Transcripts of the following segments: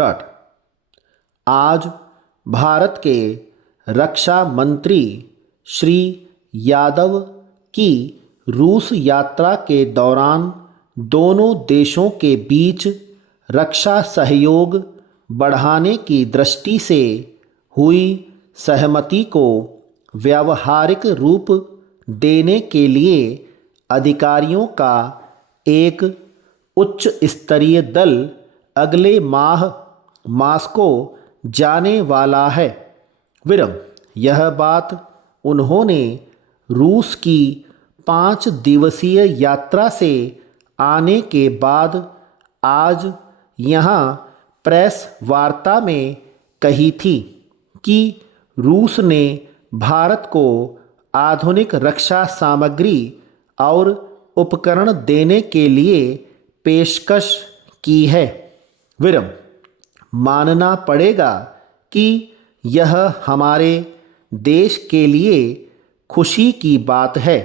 Start. आज भारत के रक्षा मंत्री श्री यादव की रूस यात्रा के दौरान दोनों देशों के बीच रक्षा सहयोग बढ़ाने की दृष्टि से हुई सहमति को व्यावहारिक रूप देने के लिए अधिकारियों का एक उच्च स्तरीय दल अगले माह मास्को जाने वाला है। यह बात उन्होंने रूस की 5 दिवसीय यात्रा से आने के बाद आज यहाँ प्रेस वार्ता में कही थी कि रूस ने भारत को आधुनिक रक्षा सामग्री और उपकरण देने के लिए पेशकश की है। मानना पड़ेगा कि यह हमारे देश के लिए खुशी की बात है।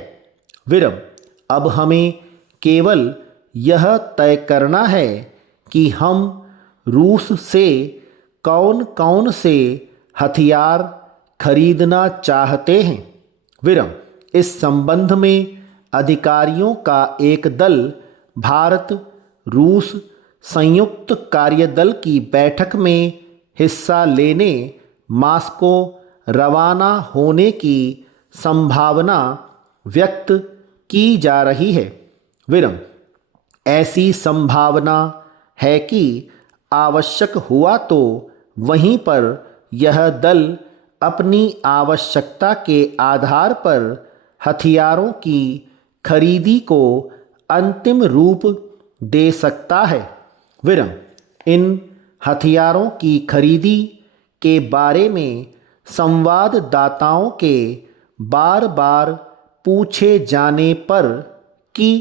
अब हमें केवल यह तय करना है कि हम रूस से कौन कौन से हथियार खरीदना चाहते हैं। इस संबंध में अधिकारियों का एक दल भारत रूस संयुक्त कार्यदल की बैठक में हिस्सा लेने मास्को रवाना होने की संभावना व्यक्त की जा रही है। ऐसी संभावना है कि आवश्यक हुआ तो वहीं पर यह दल अपनी आवश्यकता के आधार पर हथियारों की खरीदी को अंतिम रूप दे सकता है। इन हथियारों की खरीदी के बारे में संवाददाताओं के बार बार पूछे जाने पर कि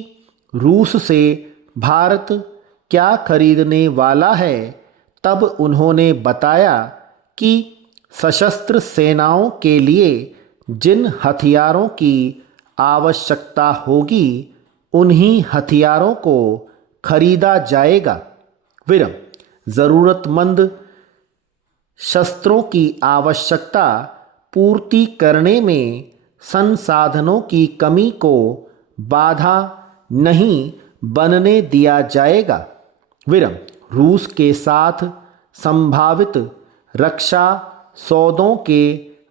रूस से भारत क्या खरीदने वाला है, तब उन्होंने बताया कि सशस्त्र सेनाओं के लिए जिन हथियारों की आवश्यकता होगी उन्हीं हथियारों को खरीदा जाएगा। ज़रूरतमंद शस्त्रों की आवश्यकता पूर्ति करने में संसाधनों की कमी को बाधा नहीं बनने दिया जाएगा। रूस के साथ संभावित रक्षा सौदों के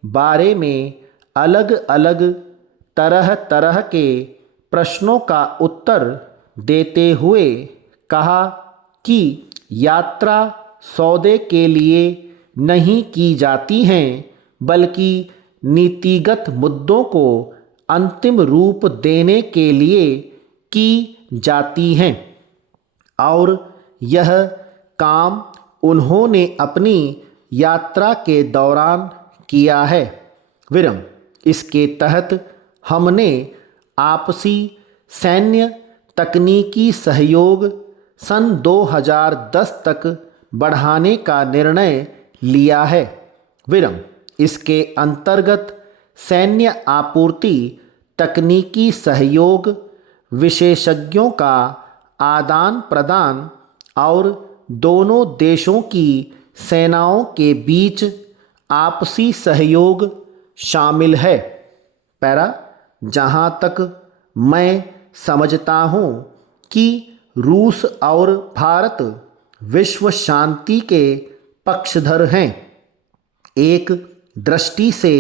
बारे में अलग अलग तरह तरह के प्रश्नों का उत्तर देते हुए कहा कि यात्रा सौदे के लिए नहीं की जाती हैं, बल्कि नीतिगत मुद्दों को अंतिम रूप देने के लिए की जाती हैं और यह काम उन्होंने अपनी यात्रा के दौरान किया है। इसके तहत हमने आपसी सैन्य तकनीकी सहयोग सन 2010 तक बढ़ाने का निर्णय लिया है। इसके अंतर्गत सैन्य आपूर्ति, तकनीकी सहयोग, विशेषज्ञों का आदान प्रदान और दोनों देशों की सेनाओं के बीच आपसी सहयोग शामिल है। जहाँ तक मैं समझता हूँ कि रूस और भारत विश्व शांति के पक्षधर हैं। एक दृष्टि से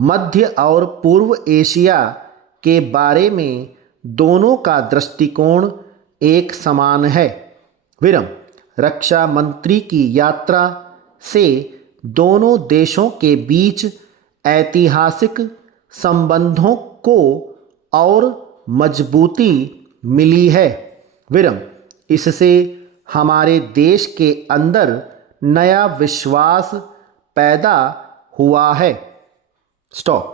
मध्य और पूर्व एशिया के बारे में दोनों का दृष्टिकोण एक समान है। रक्षा मंत्री की यात्रा से दोनों देशों के बीच ऐतिहासिक संबंधों को और मजबूती मिली है। इससे हमारे देश के अंदर नया विश्वास पैदा हुआ है। स्टॉप।